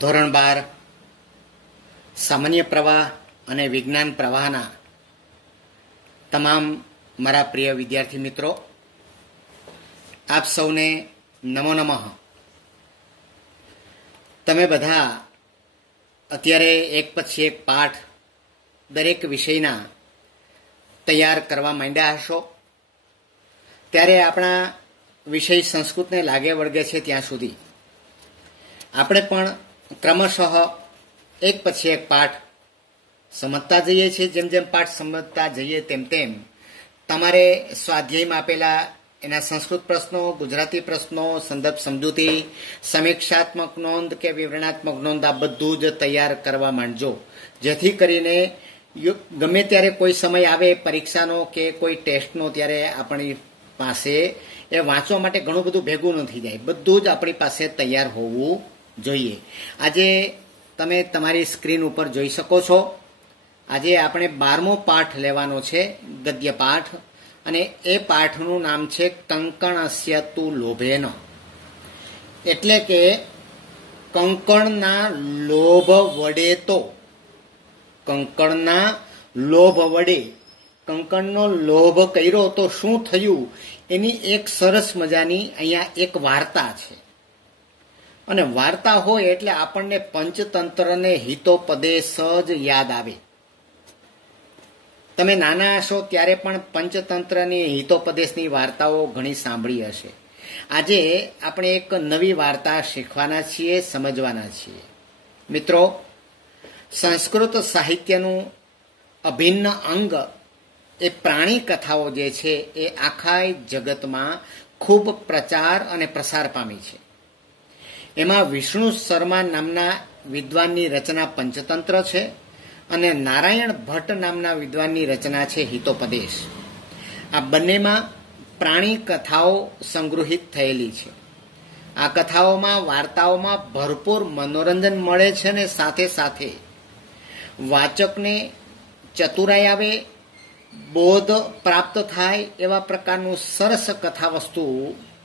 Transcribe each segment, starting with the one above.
ધોરણ 12 સામાન્ય પ્રવાહ અને વિજ્ઞાન પ્રવાહના તમામ મારા પ્રિય વિદ્યાર્થી મિત્રો, આપ સૌને નમો નમઃ. તમે બધા અત્યારે એક પછી એક પાઠ દરેક વિષયના તૈયાર કરવા માંડ્યા હશો. ત્યારે આપણા વિષય સંસ્કૃતને લાગે વળગે છે ત્યાં સુધી આપણે પણ ક્રમશઃ એક પછી એક પાઠ સમજતા જઈએ છીએ. જેમ જેમ પાઠ સમજતા જઈએ તેમ તેમ તમારે સ્વાધ્યાયમાં આપેલા એના સંસ્કૃત પ્રશ્નો, ગુજરાતી પ્રશ્નો, સંદર્ભ સમજૂતી, સમીક્ષાત્મક નોંધ કે વિવરણાત્મક નોંધ આ બધું જ તૈયાર કરવા માંડજો, જેથી કરીને ગમે ત્યારે કોઈ સમય આવે પરીક્ષાનો કે કોઈ ટેસ્ટનો, ત્યારે આપણી પાસે એ વાંચવા માટે ઘણું બધું ભેગું ન થઈ જાય. બધું જ આપણી પાસે તૈયાર હોવું જોઈએ. આજે તમે તમારી સ્ક્રીન ઉપર જોઈ શકો છો, આજે આપણે 12મો પાઠ લેવાનો છે, ગદ્ય પાઠ, અને એ પાઠનું નામ છે કંકણસ્ય તુ લોભેન. એટલે કે કંકણના લોભ વડે, તો કંકણના લોભ વડે, કંકણનો લોભ કર્યો તો શું થયું, એની એક સરસ મજાની અહીંયા એક વાર્તા છે. અને વાર્તા હોય એટલે આપણને પંચતંત્રને હિતોપદેશ જ યાદ આવે. તમે નાના હશો ત્યારે પણ પંચતંત્રની હિતોપદેશની વાર્તાઓ ઘણી સાંભળી હશે. આજે આપણે એક નવી વાર્તા શીખવાના છીએ, સમજવાના છીએ. મિત્રો, સંસ્કૃત સાહિત્યનું અભિન્ન અંગ એ પ્રાણી કથાઓ જે છે એ આખા જગતમાં ખૂબ પ્રચાર અને પ્રસાર પામી છે. એમાં વિષ્ણુ શર્મા નામના વિદ્વાનની રચના પંચતંત્ર છે અને નારાયણ ભટ્ટ નામના વિદ્વાનની રચના છે હિતોપદેશ. આ બંનેમાં પ્રાણી કથાઓ સંગૃહિત થયેલી છે. આ કથાઓમાં, વાર્તાઓમાં ભરપૂર મનોરંજન મળે છે અને સાથે સાથે વાચકને ચતુરાઈ આવે, બોધ પ્રાપ્ત થાય એવા પ્રકારનું સરસ કથા વસ્તુ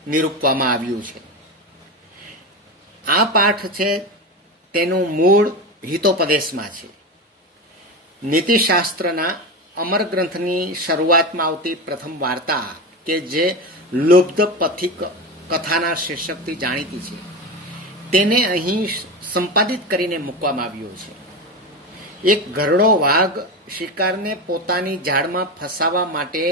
નિરૂપવામાં આવ્યું છે. આ પાઠ છે તેનું મૂળ હિતોપદેશમાં છે. નીતિશાસ્ત્રના અમર ગ્રંથની શરૂઆતમાં આવતી પ્રથમ વાર્તા કે જે લુબ્ધ પથિક કથાના શીર્ષકથી જાણીતી છે, તેને અહીં સંપાદિત કરીને મૂકવામાં આવ્યો છે. એક ઘરડો વાઘ શિકારને પોતાની જાળમાં ફસાવવા માટે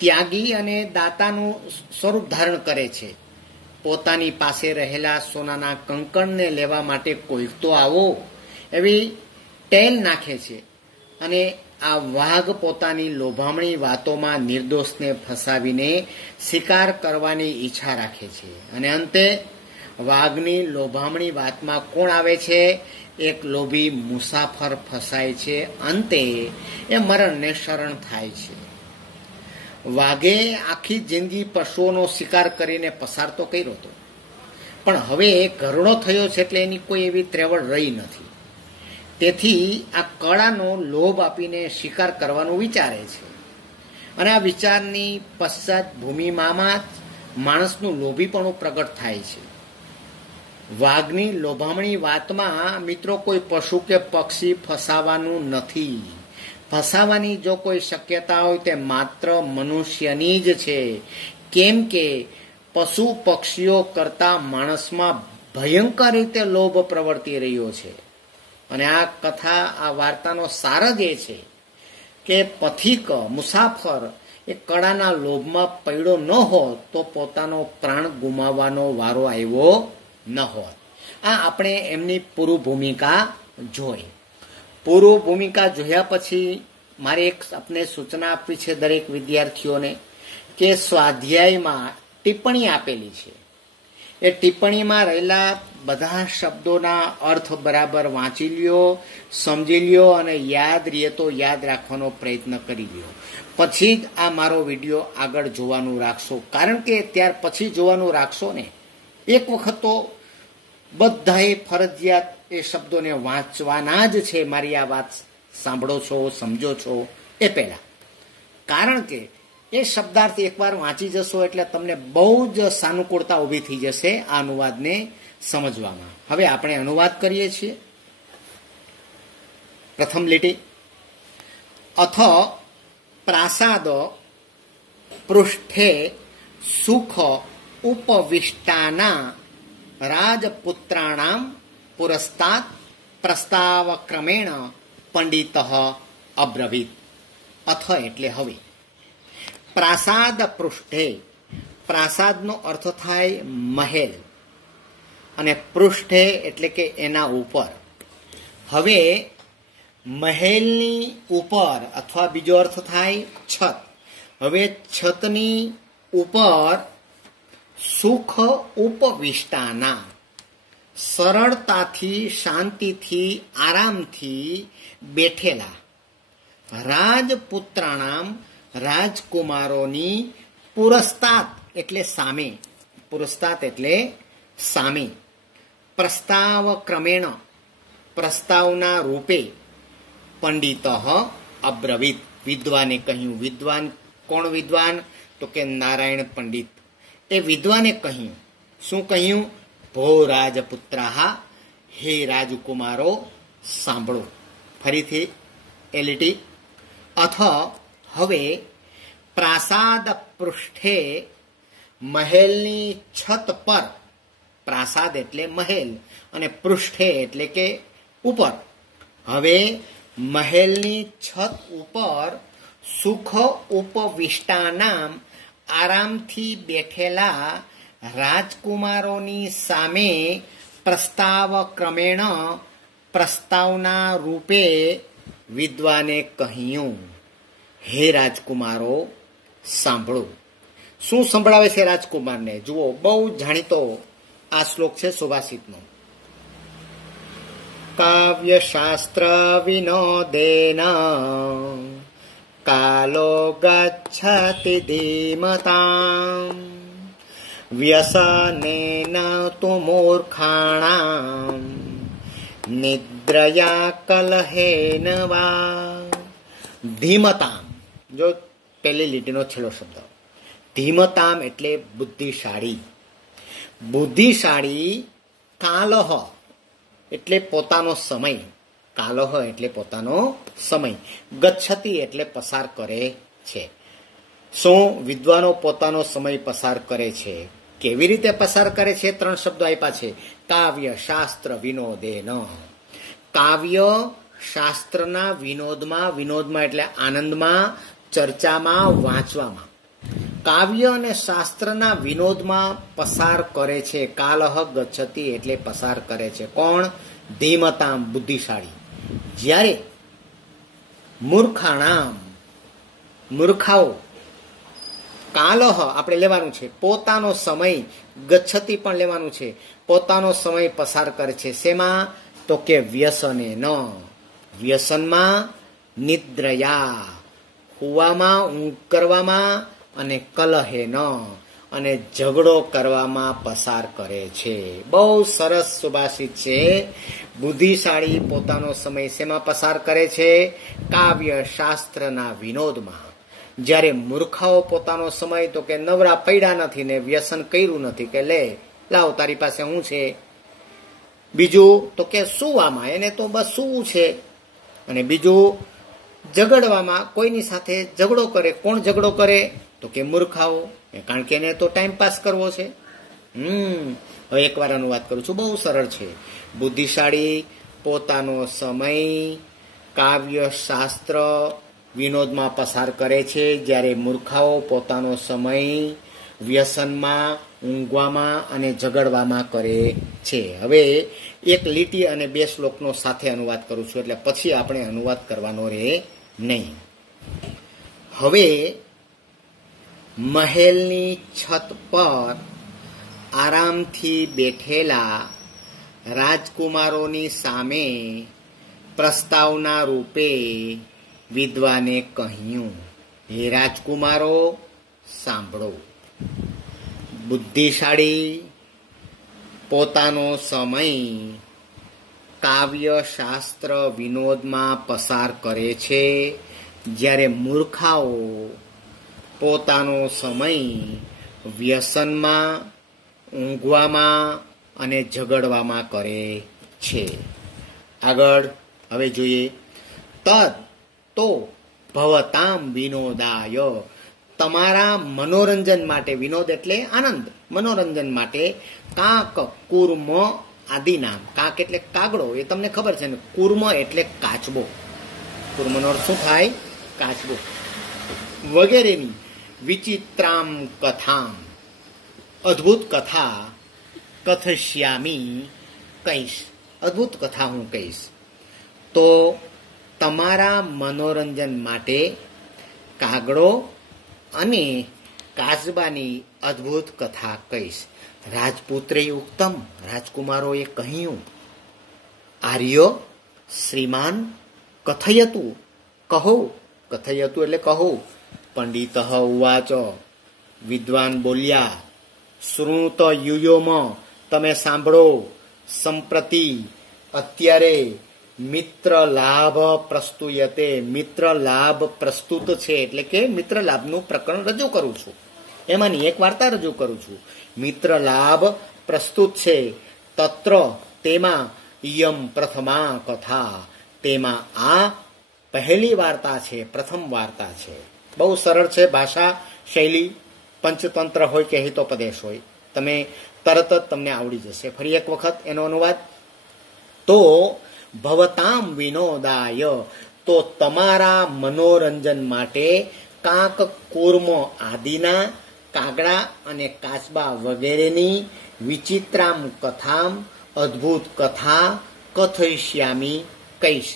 ત્યાગી અને દાતાનું સ્વરૂપ ધારણ કરે છે. પોતાની પાસે રહેલા સોનાના કંકણને લેવા માટે કોઈક તો આવો એવી ટેલ નાખે છે અને આ વાઘ પોતાની લોભામણી વાતોમાં નિર્દોષને ફસાવીને શિકાર કરવાની ઈચ્છા રાખે છે. અને અંતે વાઘની લોભામણી વાતમાં કોણ આવે છે? એક લોભી મુસાફર ફસાય છે. અંતે એ મરણને શરણ થાય છે. વાઘે આખી જિંદગી પશુઓનો શિકાર કરીને પસાર તો કર્યો હતો, પણ હવે ઘરડો થયો છે એટલે એની કોઈ એવી ત્રેવડ રહી નથી. તેથી આ કળાનો લોભ આપીને શિકાર કરવાનું વિચારે છે. અને આ વિચારની પશ્ચાત ભૂમિમાં જ માણસનું લોભીપણું પ્રગટ થાય છે. વાઘની લોભામણી વાતમાં મિત્રો કોઈ પશુ કે પક્ષી ફસાવાનું નથી. ફસાવાની જો કોઈ શક્યતા હોય તે માત્ર મનુષ્યની જ છે. કેમ કે પશુ પક્ષીઓ કરતા માણસમાં ભયંકર રીતે લોભ પ્રવર્તી રહ્યો છે. અને આ કથા, આ વાર્તાનો સાર જ એ છે કે પથિક, મુસાફર એ કળાના લોભમાં પડ્યો ન હોત તો પોતાનો પ્રાણ ગુમાવવાનો વારો આવ્યો ન હોત. આ આપણે એમની પૂર્વ ભૂમિકા જોઈ. પૂર્વ ભૂમિકા જોયા પછી મારે એક આપને સૂચના આપવી છે દરેક વિદ્યાર્થીઓને, કે સ્વાધ્યાયમાં ટિપ્પણી આપેલી છે. એ ટિપ્પણીમાં રહેલા બધા શબ્દોના અર્થ બરાબર વાંચી લ્યો, સમજી લ્યો અને યાદ રહે તો યાદ રાખવાનો પ્રયત્ન કરી લ્યો. પછી જ આ મારો વિડીયો આગળ જોવાનું રાખશો. કારણ કે ત્યાર પછી જોવાનું રાખશો ને, એક વખત તો બધાએ ફરજિયાત એ શબ્દોને વાંચવાના જ છે. મારી આ વાત સાંભળો છો, સમજો છો એ પહેલા. કારણ કે એ શબ્દાર્થ એકવાર વાંચી જશો એટલે તમને બહુ જ સાનુકૂળતા ઊભી થઈ જશે આ અનુવાદને સમજવામાં. હવે આપણે અનુવાદ કરીએ છીએ. પ્રથમ લીટી, અથ પ્રાસાદ પૃષ્ઠે સુખ ઉપવિષ્ટાના રાજપુત્રાણામ પુરસ્તાત પ્રસ્તાવક્રમેણ પંડિત અબ્રવીત. અથ એટલે હવે. પ્રાસાદ પૃષ્ઠે, પ્રાસાદનો અર્થ થાય મહેલ, અને પૃષ્ઠે એટલે કે એના ઉપર. હવે મહેલની ઉપર અથવા બીજો અર્થ થાય છત. હવે છતની ઉપર સુખ ઉપવિષ્ટાના, સરળતાથી શાંતિથી આરામથી બેઠેલા, રાજપુત્રાણામ રાજકુમારોની પુરસ્તાત એટલે સામે, પુરસ્તાત એટલે સામે, પ્રસ્તાવ ક્રમેણ પ્રસ્તાવના રૂપે, પંડિત અબ્રવીત વિદ્વાને કહ્યું. વિદ્વાન કોણ વિદ્વાન? તો કે નારાયણ પંડિત. એ વિદ્વાને કહ્યું. શું કહ્યું? ભો રાજપુત્રાહ, હે રાજકુમારો સાંભળો. ફરીથી એ લીટી, અથ હવે પ્રાસાદ પૃષ્ઠે મહેલની છત પર, પ્રાસાદ એટલે મહેલ અને પૃષ્ઠે એટલે કે ઉપર. હવે મહેલની છત ઉપર સુખ ઉપવિષ્ટાનામ આરામથી બેઠેલા રાજકુમારોની સામે પ્રસ્તાવ ક્રમેણ પ્રસ્તાવના રૂપે વિદ્વાને કહ્યું, હે રાજકુમારો સાંભળો. શું સંભળાવે છે રાજકુમારને? જુઓ, બહુ જાણીતો આ શ્લોક છે સુભાષિતનો. કાવ્યશાસ્ત્ર વિનોદેન કાલો ગચ્છતિ ધીમતાં વ્યસનેન તુ મૂર્ખાણાં નિદ્રયા કલહેન વા. ધીમતામ, જો પહેલી લીટીનો છેલ્લો શબ્દ. ધીમતામ એટલે બુદ્ધિશાળી. બુદ્ધિશાળી. કાલહ એટલે પોતાનો સમય. કાલહ એટલે પોતાનો સમય. ગચ્છતિ એટલે પસાર કરે છે. શું વિદ્વાનો પોતાનો સમય પસાર કરે છે? કેવી રીતે પસાર કરે છે? 3 શબ્દો આપ્યા છે. કાવ્ય શાસ્ત્ર વિનોદેન. કાવ્ય શાસ્ત્રના વિનોદમાં, વિનોદમાં એટલે આનંદમાં, ચર્ચામાં, વાંચવામાં. કાવ્ય અને શાસ્ત્રના વિનોદમાં પસાર કરે છે. કાલહ ગચ્છતિ એટલે પસાર કરે છે. કોણ? ધીમતામ બુદ્ધિશાળી. જ્યારે મૂર્ખાણામ, મૂર્ખાઓ, કાલહ આપણે લેવાનું છે પોતાનો સમય, ગચ્છતિ પણ લેવાનું છે, પોતાનો સમય પસાર કરે છે. શેમાં? તો કે વ્યસને ન, વ્યસનમાં, નિદ્રયા હુવામાં, ઊંઘ કરવામાં, અને કલહે ન અને ઝઘડો કરવામાં પસાર કરે છે. બહુ સરસ સુભાષિત છે. બુદ્ધિશાળી પોતાનો સમય શેમાં પસાર કરે છે? કાવ્ય શાસ્ત્રના વિનોદમાં. જ્યારે મૂર્ખાઓ પોતાનો સમય તો કે નવરા પડ્યા નથી ને વ્યસન કર્યું નથી કે લે લાવ તારી પાસે શું છે. બીજું તો કે સુવામાં, એને તો બસ સુવું છે. અને બીજું ઝઘડવામાં, કોઈની સાથે ઝઘડો કરે. કોણ ઝઘડો કરે? તો કે મૂર્ખાઓ, કારણ કે એને તો ટાઈમ પાસ કરવો છે. હવે એકવાર અનુવાદ કરું છું, બહુ સરળ છે. બુદ્ધિશાળી પોતાનો સમય કાવ્ય શાસ્ત્ર વિનોદમાં પસાર કરે છે, જ્યારે મૂર્ખાઓ પોતાનો સમય વ્યસનમાં, ઊંઘવામાં અને ઝઘડવામાં કરે છે. હવે એક લીટી અને 2 શ્લોકનો સાથે અનુવાદ કરું છું, એટલે પછી આપણે અનુવાદ કરવાનો રહે નહીં. હવે મહેલની છત પર આરામથી બેઠેલા રાજકુમારોની સામે પ્રસ્તાવના રૂપે વિદ્વાને કહ્યું, હે રાજકુમારો સાંભળો. બુદ્ધિશાળી પોતાનો સમય કાવ્ય શાસ્ત્ર વિનોદમાં પસાર કરે છે, જ્યારે મૂર્ખાઓ પોતાનો સમય વ્યસનમાં, ઊંઘવામાં અને ઝઘડવામાં કરે છે. આગળ હવે જોઈએ. તદ તો ભવતામ વિનોદાય, તમારા મનોરંજન માટે, વિનોદ એટલે આનંદ, મનોરંજન માટે કાક કુર્મ આદિનામ, કાક એટલે કાગડો, એ તમને ખબર છે ને, કુર્મ એટલે કાચબો, કુર્મનો અર્થ શું થાય? કાચબો વગેરેની વિચિત્રામ કથામ, અદ્ભુત કથા કથયિષ્યામિ, કહીશ, અદ્ભુત કથા હું કહીશ. તો તમારા મનોરંજન માટે કાગડો અને કાચબાની અદ્ભુત કથા કહીશ. રાજપુત્રે ઉક્તમ, રાજકુમારોએ કહ્યું. આર્યો શ્રીમાન કથયતુ, કહો, કથયતુ એટલે કહો. પંડિત ઉવાચ, વિદ્વાન બોલ્યા. શૃણુત યુયોમ, તમે સાંભળો. સંપ્રતિ, અત્યારે. મિત્ર લાભ પ્રસ્તુયતે, મિત્ર લાભ પ્રસ્તુત છે એટલે કે મિત્ર લાભનું પ્રકરણ રજૂ કરું છું, એમાંની એક વાર્તા રજૂ કરું છું. મિત્ર લાભ પ્રસ્તુત છે. તત્ર, તેમાં. યમ પ્રથમા કથા, તેમાં આ પહેલી વાર્તા છે, પ્રથમ વાર્તા છે. બહુ સરળ છે ભાષા શૈલી, પંચતંત્ર હોય કે હિતોપદેશ હોય, તમે તરત જ તમને આવડી જશે. ફરી એક વખત એનો અનુવાદ. તો ભવતામ વિનોદાય, તો તમારા મનોરંજન માટે કાક કુર્મ આદિના, કાગડા અને કાચબા વગેરેની વિચિત્રામ કથામ, અદ્ભુત કથા કથયિષ્યામિ, કહીશ.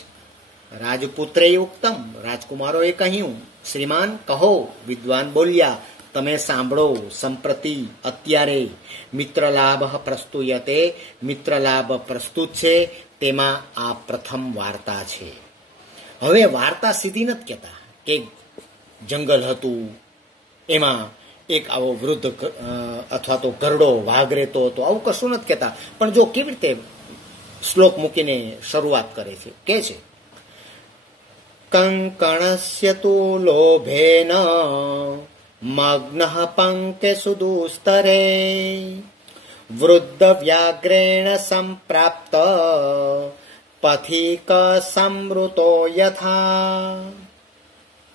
રાજપુત્રે ઉક્તમ, રાજકુમારોએ કહ્યું. શ્રીમાન કહો. વિદ્વાન બોલ્યા. તમે સાંભળો. સંપ્રતિ, અત્યારે. મિત્રલાભ પ્રસ્તુયતે, મિત્રલાભ પ્રસ્તુત છે, તેમાં આ પ્રથમ વાર્તા છે. હવે વાર્તા સીધી નથી કહેતા કે જંગલ હતું, એમાં એક આવો વૃદ્ધ અથવા તો ગરડો વાઘ રહેતો હતો, આવું કશું નથી કહેતા. પણ જો કેવી રીતે શ્લોક મૂકીને શરૂઆત કરે છે, કે છે. કંકણસ્ય તુ લોભેન મગ્નઃ પંકે સુદુસ્તરે, વૃદ્ધ વ્યાઘ્રેણ સંપ્રાપ્ત પથિક સંવૃતો યથા.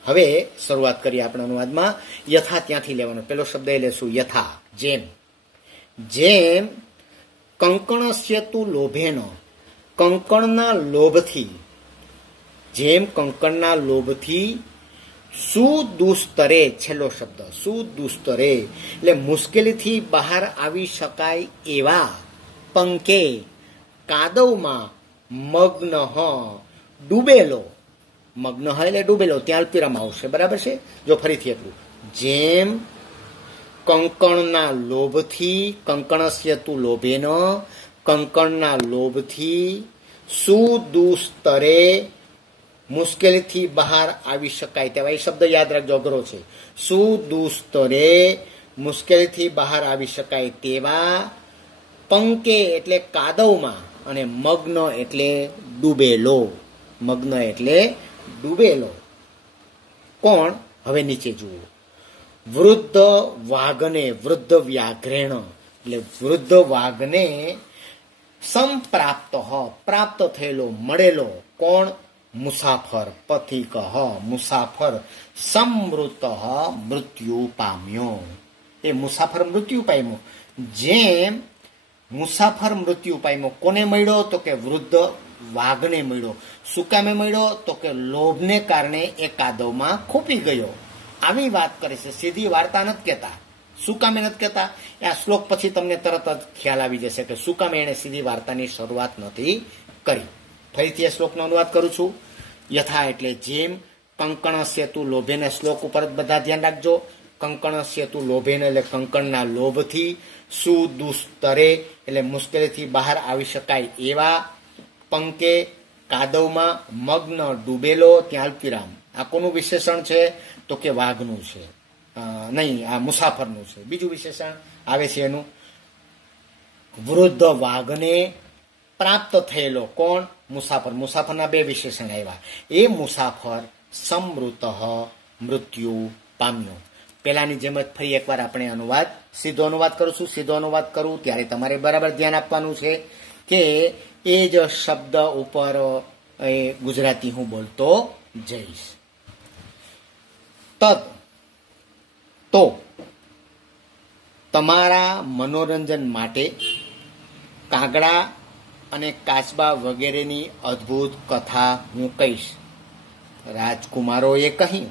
હવે શરૂઆત કરીએ આપણા અનુવાદમાં. યથા ત્યાંથી લેવાનો, પેલો શબ્દ એ લેશું યથા, જેમ. જેમ કંકણસ્ય તુ લોભેન, કંકણના લોભથી, જેમ કંકણના લોભથી, સુદુસ્તરે, છેલ્લો શબ્દ, સુદુસ્તરે એટલે મુશ્કેલીથી બહાર આવી શકાય એવા, પંકે કાદવમાં, મગ્ન ડૂબેલો, મગ્ન એટલે ડૂબેલો, ત્યાં અલ્પિરામ આવશે, બરાબર છે. જો ફરીથી એટલું. જેમ કંકણના લોભથી, કંકણસ્ય તુ લોભેન, કંકણના લોભથી, સુદુસ્તરે મુશ્કેલીથી બહાર આવી શકાય તેવા, એ શબ્દ યાદ રાખજો, અઘરો છે. સુદુસ્તરે મુશ્કેલીથી બહાર આવી શકાય તેવા, પંકે એટલે કાદવમાં, અને મગ્ન એટલે ડૂબેલો, મગ્ન એટલે ડૂબેલો. કોણ? હવે નીચે જુઓ. વૃદ્ધ વાઘને, વૃદ્ધ વ્યાઘ્રેણ એટલે વૃદ્ધ વાઘને, સંપ્રાપ્ત, પ્રાપ્ત થયેલો, મળેલો. કોણ? મુસાફર, પથિક, મુસાફર. સંમૃત, મૃત્યુ પામ્યો, એ મુસાફર મૃત્યુ પામ્યો. જેમ મુસાફર મૃત્યુ પામ્યો. કોને મળ્યો? તો કે વૃદ્ધ વાઘને મળ્યો. શું કામે મળ્યો? તો કે લોભને કારણે એ કાદવમાં ખૂપી ગયો. આવી વાત કરે છે, સીધી વાર્તા નથી કહેતા. શું કામે નથી કહેતા? આ શ્લોક પછી તમને તરત જ ખ્યાલ આવી જશે કે શું કામે એણે સીધી વાર્તાની શરૂઆત નથી કરી. ફરીથી એ શ્લોકનો અનુવાદ કરું છું. યથા એટલે જેમ, કંકણસ્ય તુ લોભેન, શ્લોક ઉપર જ બધા ધ્યાન રાખજો. કંકણસ્ય તુ લોભેન એટલે કંકણના લોભથી, સુદુસ્તરે એટલે મુશ્કેલીથી બહાર આવી શકાય એવા, પંકે કાદવમાં, મગ્ન ડૂબેલો, ત્યાં અલ્પિરામ. આ કોનું વિશેષણ છે? તો કે વાઘનું છે, નહીં, આ મુસાફરનું છે. બીજું વિશેષણ આવે છે એનું. વૃદ્ધ વાઘને પ્રાપ્ત થયેલો. કોણ? મુસાફર. મુસાફરના બે વિશેષણ આવ્યા. એ મુસાફર સમૃત, મૃત્યુ પામ્યો. પહેલાની જેમ જ ફરી એકવાર આપણે સીધો અનુવાદ કરું છું. સીધો અનુવાદ કરું ત્યારે તમારે બરાબર ધ્યાન આપવાનું છે કે એ જ શબ્દ ઉપર ગુજરાતી હું બોલતો જઈશ. તદ તો તમારા મનોરંજન માટે કાગડા અને કાચબા વગેરેની અદ્ભુત કથા હું કહીશ. રાજકુમારોએ કહ્યું,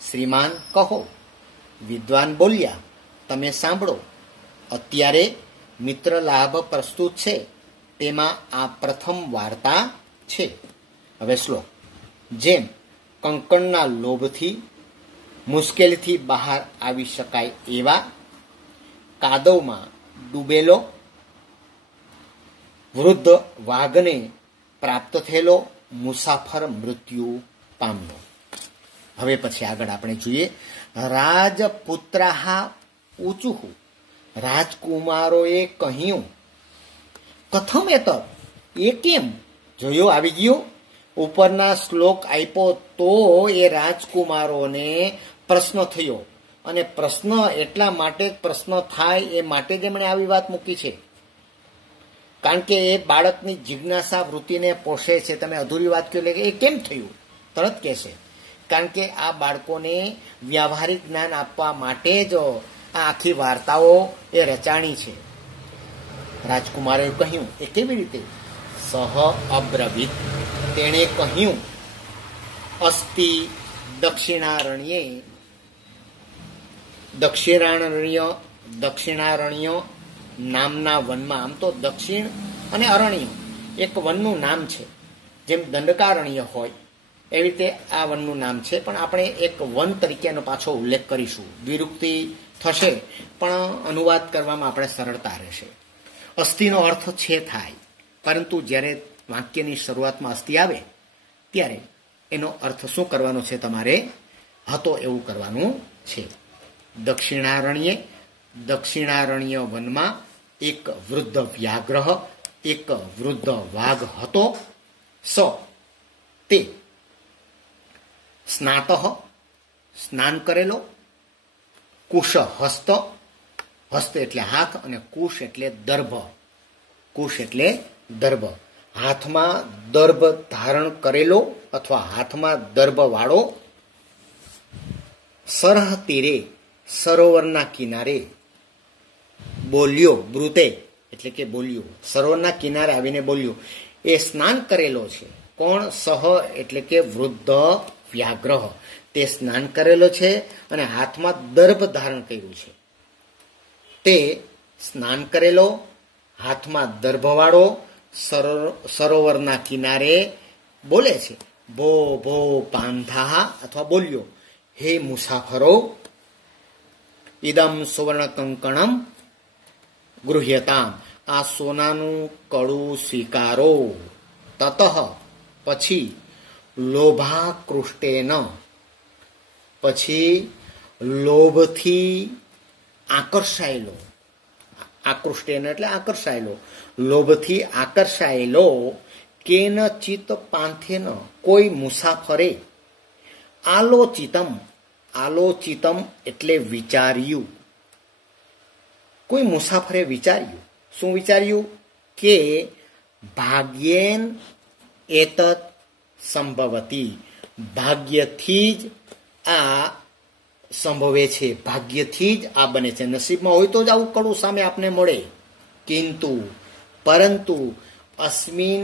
શ્રીમાન કહો. વિદ્વાન બોલ્યા, તમે સાંભળો. અત્યારે મિત્ર લાભ પ્રસ્તુત છે, તેમાં આ પ્રથમ વાર્તા છે. હવે શ્લોક. જેમ કંકણના લોભથી મુશ્કેલીથી બહાર આવી શકાય એવા કાદવમાં ડૂબેલો વૃદ્ધ વાઘને પ્રાપ્ત થયેલો મુસાફર મૃત્યુ પામ્યો. હવે પછી આગળ આપણે જોઈએ. રાજપુત્રાહા ઊંચું. રાજકુમારોએ કહ્યું, કથમ એતત, એ કેમ? જોયું, આવી ગયું. ઉપરના શ્લોક આપ્યો તો એ રાજકુમારોને પ્રશ્ન થયો, અને પ્રશ્ન એટલા માટે પ્રશ્ન થાય એ માટે જ એમણે આવી વાત મૂકી છે, કારણ કે એ બાળકની જિજ્ઞાસા વૃત્તિને પોષે છે. તમે અધૂરી વાત કહો એટલે એ કેમ થયું તરત કહેશે, કારણ કે આ બાળકોને વ્યાવહારિક જ્ઞાન આપવા માટે જ આ આખી વાર્તાઓ એ રચાણી છે. રાજકુમારે કહ્યું, એ કેવી રીતે? સહ અબ્રવીત, તેણે કહ્યું, અસ્તિ દક્ષિણારણ્ય નામના વનમાં, આમ તો દક્ષિણ અને અરણ્ય એક વનનું નામ છે, જેમ દંડકારણ્ય હોય એવી રીતે આ વનનું નામ છે, પણ આપણે એક વન તરીકેનો પાછો ઉલ્લેખ કરીશું. દ્વિરુક્તિ થશે પણ અનુવાદ કરવામાં આપણે સરળતા રહેશે. અસ્થિનો અર્થ છે થાય, પરંતુ જ્યારે વાક્યની શરૂઆતમાં અસ્થિ આવે ત્યારે એનો અર્થ શું કરવાનો છે? તમારે હતો એવું કરવાનું છે. દક્ષિણારણ્ય વનમાં એક વૃદ્ધ વ્યાઘ્ર, એક વૃદ્ધ વાઘ હતો. તે સ્નાતઃ, સ્નાન કરેલો, કુશ હસ્ત, હસ્ત એટલે હાથ, અને કુશ એટલે દર્ભ, હાથમાં દર્ભ ધારણ કરેલો અથવા હાથમાં દર્ભ વાળો. સરહ તીરે, સરોવરના કિનારે. બોલ્યો, બ્રુતે એટલે કે બોલ્યો, સરોવરના કિનારે આવીને બોલ્યો. એ સ્નાન કરેલો છે. કોણ? સહ એટલે કે વૃદ્ધ વ્યાઘ્ર, તે સ્નાન કરેલો છે અને હાથમાં દર્ભ ધારણ કર્યું છે. તે સ્નાન કરેલો, હાથમાં દર્ભવાળો, સરોવરના કિનારે બોલે છે. ભો ભો પાંથા અથવા બોલ્યો, હે મુસાફરો, ઇદમ સુવર્ણ કંકણમ ગૃહ્યતામ, આ સોનાનું કડું સ્વીકારો. તતઃ પછી, લોભાકૃષ્ટેન, પછી લોભથી આકર્ષાયેલો, આકૃષ્ટેન એટલે આકર્ષાયેલો, લોભથી આકર્ષાયેલો, કેનચિત પાંથેન, કોઈ મુસાફરે, આલોચિતમ એટલે વિચાર્યું, કોઈ મુસાફરે વિચાર્યું. શું વિચાર્યું? કે ભાગ્યેન એતત સંભવતી, ભાગ્યથી જ આ સંભવે છે, ભાગ્યથી જ આ બને છે. નસીબમાં હોય તો જ આવું કડું સામે આપને મળે. પરંતુ અસ્મિન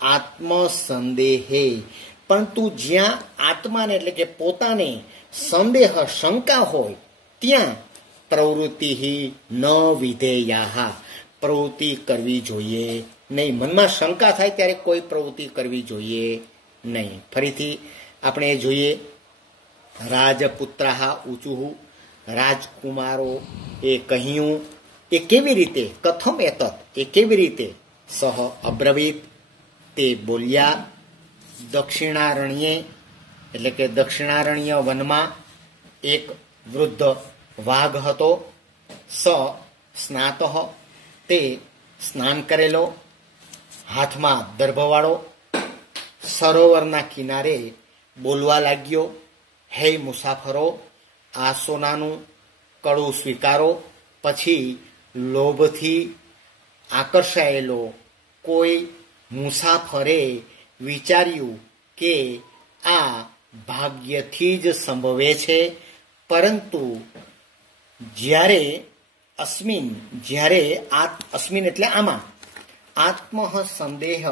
આત્મસંદેહે, પરંતુ જ્યાં આત્માને એટલે કે પોતાને સંદેહ શંકા હોય ત્યાં પ્રવૃત્તિ ન વિધેયા, પ્રવૃત્તિ કરવી જોઈએ નહીં. મનમાં શંકા થાય ત્યારે કોઈ પ્રવૃત્તિ કરવી જોઈએ નહીં. ફરીથી આપણે જોઈએ. રાજપુત્રાહ ઊંચું, રાજકુમારો એ કહ્યું, એ કેવી રીતે? કથમ એતત, એ કેવી રીતે? સહ અબ્રવીત, તે બોલ્યા. દક્ષિણારણ્યે એટલે કે દક્ષિણારણ્ય વનમાં એક વૃદ્ધ વાઘ હતો. સ્નાતઃ, તે સ્નાન કરેલો, હાથમાં દર્ભવાળો, સરોવરના કિનારે બોલવા લાગ્યો, હે મુસાફરો, આ સોનાનું કડું સ્વીકારો. પછી લોભથી આકર્ષાયેલો કોઈ મુસાફરે વિચાર્યું કે આ ભાગ્યથી જ સંભવે છે, પરંતુ જ્યારે અસ્મિન એટલે આમાં આત્મ સંદેહ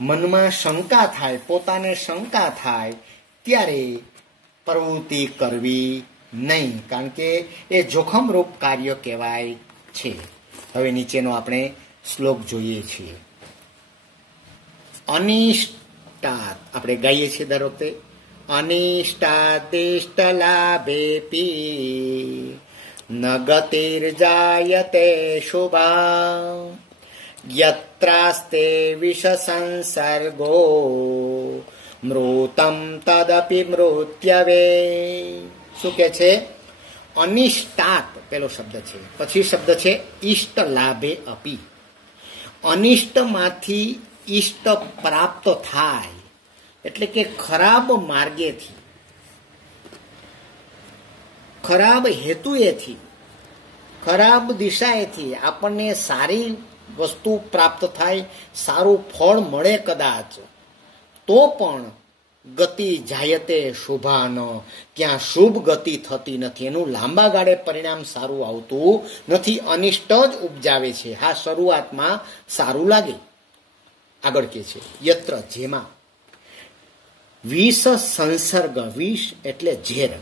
મનમાં શંકા થાય, પોતાને શંકા થાય, ત્યારે પ્રવૃત્તિ કરવી નહીં, કારણ કે એ જોખમરૂપ કાર્ય કહેવાય છે. હવે નીચેનો આપણે શ્લોક જોઈએ છીએ. અનિષ્ટાત આપણે ગાઈએ છીએ દર વખતે. અનિષ્ટાદિષ્ટ લાભેપી ન ગતિર્જાયતે શુભા યત્રાસ્તે વિષ સંસર્ગો મૃતમ તદપિ મૃત્યવે. શું કે છે? અનિષ્ટાત પેલો શબ્દ છે, પછી શબ્દ છે ઈષ્ટ લાભે અપી. અનિષ્ટમાંથી ઈષ્ટ પ્રાપ્ત થાય એટલે કે ખરાબ માર્ગેથી, ખરાબ હેતુએથી, ખરાબ દિશાએથી આપણને સારી વસ્તુ પ્રાપ્ત થાય, સારું ફળ મળે કદાચ, તો પણ ગતિ જાયતે શુભાન, ત્યાં શુભ ગતિ થતી નથી, એનું લાંબા ગાળે પરિણામ સારું આવતું નથી, અનિષ્ટ જ ઉપજાવે છે. હા, શરૂઆતમાં સારું લાગે. આગળ કે છે યત્ર જેમાં વિષ સંસર્ગ, વિષ એટલે ઝેર,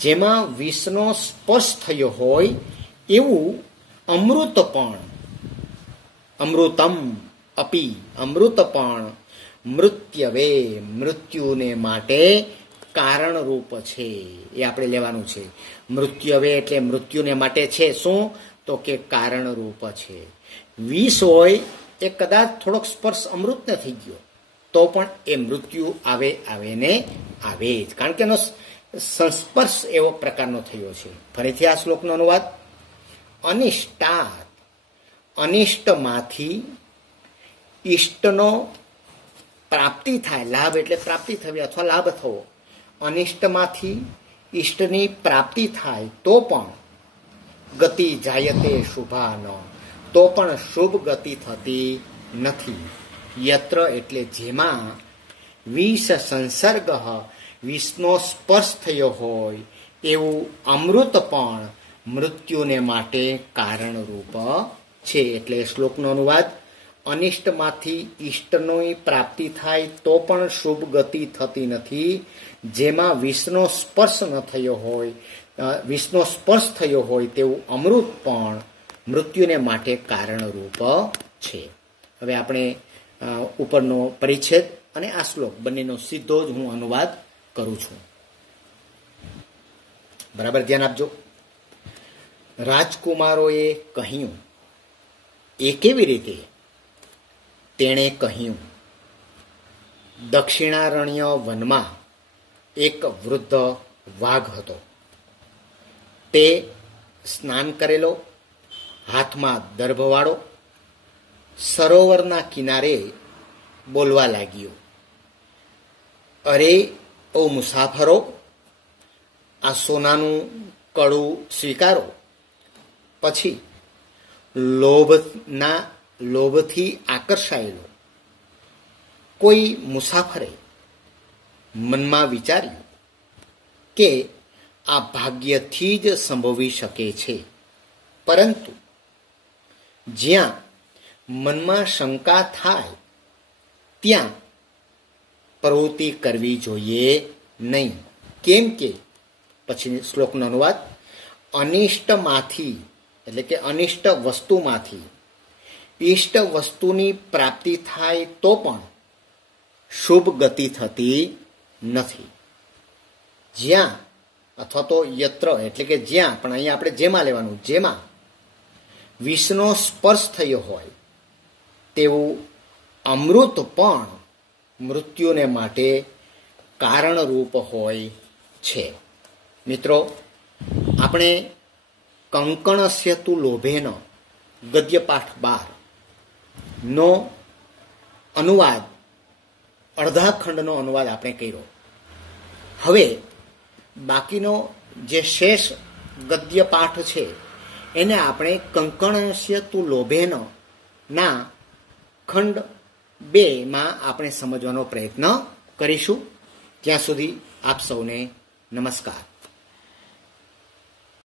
જેમાં વિષનો સ્પર્શ થયો હોય એવું અમૃત પણ, અમૃતમ અપી અમૃત પણ મૃત્યવે મૃત્યુને માટે કારણરૂપ છે. એ આપણે લેવાનું છે. મૃત્યવે એટલે મૃત્યુને માટે છે. શું? તો કે કારણરૂપ છે. વિષ હોય એ કદાચ થોડોક સ્પર્શ અમૃતને થઈ ગયો તો પણ એ મૃત્યુ આવે ને આવે જ, કારણ કે એનો સંસ્પર્શ એવો પ્રકારનો થયો છે. ફરીથી આ શ્લોકનો અનુવાદ. અનિષ્ટાત, અનિષ્ટમાંથી ઈષ્ટનો પ્રાપ્તિ થાય, લાભ એટલે પ્રાપ્તિ થવી અથવા લાભ થવો. અનિષ્ટમાંથી ઈષ્ટની પ્રાપ્તિ થાય તો પણ ગતિ જાયતે શુભાન, તો પણ શુભ ગતિ થતી નથી. યત્ર એટલે જેમાં વિષ સંસર્ગ, વિષનો સ્પર્શ થયો હોય એવું અમૃત પણ મૃત્યુને માટે કારણરૂપ છે. એટલે શ્લોકનો અનુવાદ. અનિષ્ટમાંથી ઈષ્ટની પ્રાપ્તિ થાય તો પણ શુભ ગતિ થતી નથી, જેમાં વિષનો સ્પર્શ ન થયો હોય, વિષનો સ્પર્શ થયો હોય તેવું અમૃત પણ મૃત્યુને માટે કારણરૂપ છે. હવે આપણે ઉપરનો પરિચ્છેદ અને આ શ્લોક બંનેનો સીધો જ હું અનુવાદ કરું છું. બરાબર ધ્યાન આપજો. રાજકુમારોએ કહ્યું. એ કેવી રીતે? તેણે કહ્યું, દક્ષિણારણ્ય વનમાં એક વૃદ્ધ વાઘ હતો. તે સ્નાન કરેલો, હાથમાં દર્ભવાળો, સરોવરના કિનારે બોલવા લાગ્યો, અરે ઓ મુસાફરો, આ સોનાનું કડું સ્વીકારો. પછી લોભથી આકર્ષાયેલો કોઈ મુસાફરે મનમાં વિચાર્યું કે આ ભાગ્યથી જ સંભવી શકે છે, પરંતુ જ્યાં મનમાં શંકા થાય ત્યાં પ્રવૃત્તિ કરવી જોઈએ નહીં. કેમ કે પછી શ્લોકનો અનુવાદ. અનિષ્ટમાંથી એટલે કે અનિષ્ટ વસ્તુમાંથી ઈષ્ટ વસ્તુની પ્રાપ્તિ થાય તો પણ શુભ ગતિ થતી નથી. જ્યાં અથવા તો યત્ર એટલે કે જ્યાં, પણ અહીંયા આપણે જેમાં લેવાનું, જેમાં વિષનો સ્પર્શ થયો હોય તેવું અમૃત પણ મૃત્યુને માટે કારણરૂપ હોય છે. મિત્રો, આપણે કંકણસ્ય તુ લોભેન ગદ્યપાઠ 12 નો અનુવાદ, અડધા ખંડનો અનુવાદ આપણે કર્યો. હવે બાકીનો જે શેષ ગદ્ય પાઠ છે એને આપણે કંકણસ્ય તુ લોભેન ના ખંડ 2માં આપણે સમજવાનો પ્રયત્ન કરીશું. ત્યાં સુધી આપ સૌને નમસ્કાર.